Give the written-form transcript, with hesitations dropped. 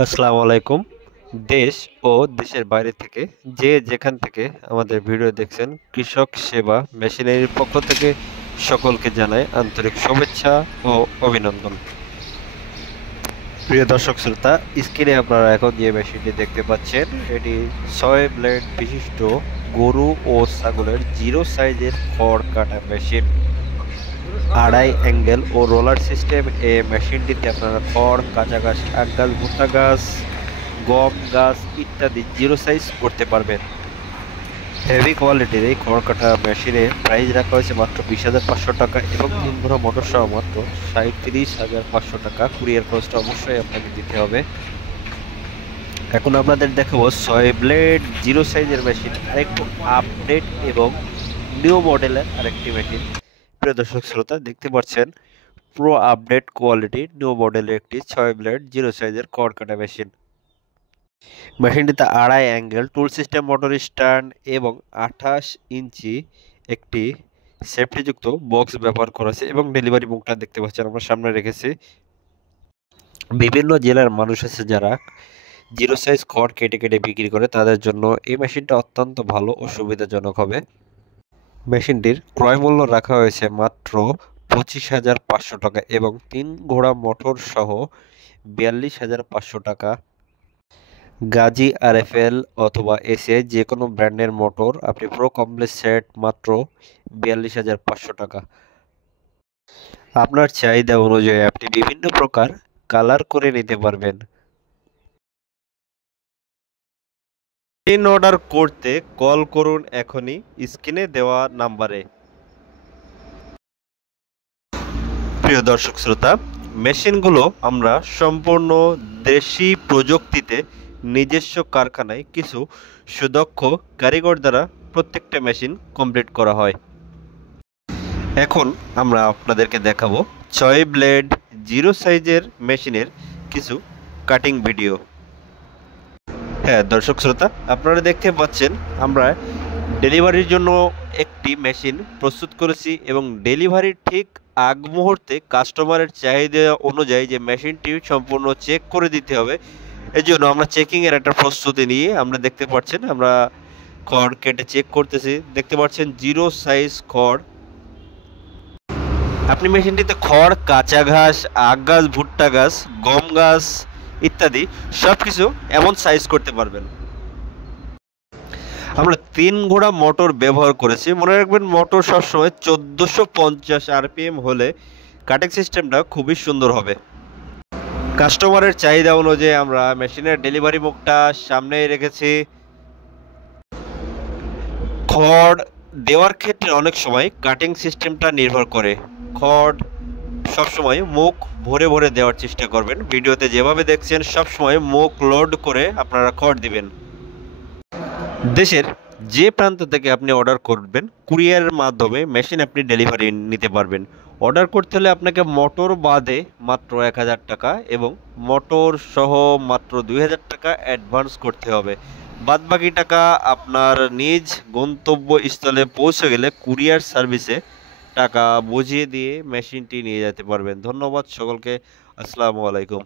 আসসালামু আলাইকুম। দেশ ও দেশের বাইরে থেকে যে যেখান থেকে আমাদের ভিডিও দেখছেন, কৃষক সেবা মেশিনারির পক্ষ থেকে সকলকে জানাই আন্তরিক শুভেচ্ছা ও অভিনন্দন। প্রিয় দর্শক শ্রোতা, স্ক্রিনে আপনারা এখন যে মেশিনটি দেখতে পাচ্ছেন, এটি 6 ব্লেড বিশিষ্ট গরু ও ছাগলের জিরো সাইজের খড় কাটা মেশিন। আড়াই অ্যাঙ্গেল ও রোলার সিস্টেম এই মেশিনটিতে আপনারা খড়, কাঁচা ঘাস, আখ গাছ, ভুট্টা গাছ, গম গাছ ইত্যাদি জিরো সাইজ করতে পারবেন। হেভি কোয়ালিটির এই খড় কাটা মেশিনের প্রাইস রাখা হয়েছে মাত্র 20,500 টাকা এবং ইনভো মোটর সহ মাত্র 37,500 টাকা। কুরিয়ার খরচটা অবশ্যই আপনাকে দিতে হবে। এখন আপনাদের দেখাবো 6 ব্লেড জিরো সাইজের মেশিন, আরেকটু আপডেট এবং নিউ মডেলের আরেকটি মেশিন। প্রিয় দর্শক শ্রোতা, দেখতে পাচ্ছেন প্রো আপডেট কোয়ালিটি নিউ মডেলের একটি 6 ব্লেড জিরো সাইজের খড় কাটা মেশিন। মেশিনটিতে আড়াই অ্যাঙ্গেল টুল সিস্টেম, মোটর স্ট্যান্ড এবং 28 ইঞ্চি একটি সেফটিযুক্ত বক্স ব্যবহার করা হয়েছে এবং ডেলিভারি মুখটা দেখতে পাচ্ছেন আমরা সামনে রেখেছি। বিভিন্ন জেলার মানুষ আছে যারা জিরো সাইজ খড় কেটে কেটে বিক্রি করে, তাদের জন্য এই মেশিনটা অত্যন্ত ভালো ও সুবিধাজনক হবে। মেশিনটির ক্রয় মূল্য রাখা হয়েছে মাত্র 25,500 টাকা এবং 3 ঘোড়া মোটর সহ 42,500 টাকা। গাজী আরএফএল অথবা এসিআই যে কোনো ব্র্যান্ডের মোটর আপনি প্রো কমপ্লেট সেট মাত্র 42,500 টাকা। আপনার চাহিদা অনুযায়ী আপনি বিভিন্ন প্রকার কালার করে নিতে পারবেন। মেশিন অর্ডার করতে কল করুন এখনই স্ক্রিনে দেওয়া নাম্বারে। প্রিয় দর্শক শ্রোতা, মেশিনগুলো আমরা সম্পূর্ণ দেশি প্রযুক্তিতে নিজস্ব কারখানায় কিছু সুদক্ষ কারিগর দ্বারা প্রত্যেকটা মেশিন কমপ্লিট করা হয়। এখন আমরা আপনাদেরকে দেখাবো 6 ব্লেড জিরো সাইজের মেশিনের কিছু কাটিং ভিডিও। হ্যাঁ দর্শক শ্রোতা, আপনারা দেখতে পাচ্ছেন আমরা ডেলিভারির জন্য একটি মেশিন প্রস্তুত করেছি এবং ডেলিভারির ঠিক আগ মুহূর্তে কাস্টমারের চাহিদা অনুযায়ী যে মেশিনটি সম্পূর্ণ চেক করে দিতে হবে, এই জন্য আমরা চেকিংয়ের একটা প্রস্তুতি নিয়ে আমরা দেখতে পাচ্ছেন আমরা খড় কেটে চেক করতেছি। দেখতে পাচ্ছেন জিরো সাইজ খড়। আপনি মেশিনটিতে খড়, কাঁচা ঘাস, আখ গাছ, ভুট্টা গাছ, গম গাছ ইত্যাদি সব কিছু এমন সাইজ করতে পারবেন। আমরা 3 ঘোড়া মোটর ব্যবহার করেছি। মনে রাখবেন মোটর সবসময় 1450 আরপিএম হলে কাটিং সিস্টেমটা খুবই সুন্দর হবে। কাস্টমারের চাহিদা অনুযায়ী আমরা মেশিনের ডেলিভারি মুখটা সামনে রেখেছি। খড় দেওয়ার ক্ষেত্রে অনেক সময় কাটিং সিস্টেমটা নির্ভর করে। খড় সবসময় মুখ ভরে ভরে দেওয়ার চেষ্টা করবেন। ভিডিওতে যেভাবে দেখছেন সবসময় মুখ লোড করে আপনারা খড় দিবেন। দেশের যে প্রান্ত থেকে আপনি অর্ডার করবেন, কুরিয়ারের মাধ্যমে মেশিন আপনি ডেলিভারি নিতে পারবেন। অর্ডার করতে হলে আপনাকে মোটর বাদে মাত্র 1,000 টাকা এবং মোটর সহ মাত্র 2,000 টাকা অ্যাডভান্স করতে হবে। বাদবাকি টাকা আপনার নিজ গন্তব্যস্থলে পৌঁছে গেলে কুরিয়ার সার্ভিসে টাকা বুঝিয়ে দিয়ে মেশিনটি নিয়ে যেতে পারবেন। ধন্যবাদ সকলকে। আসসালামু আলাইকুম।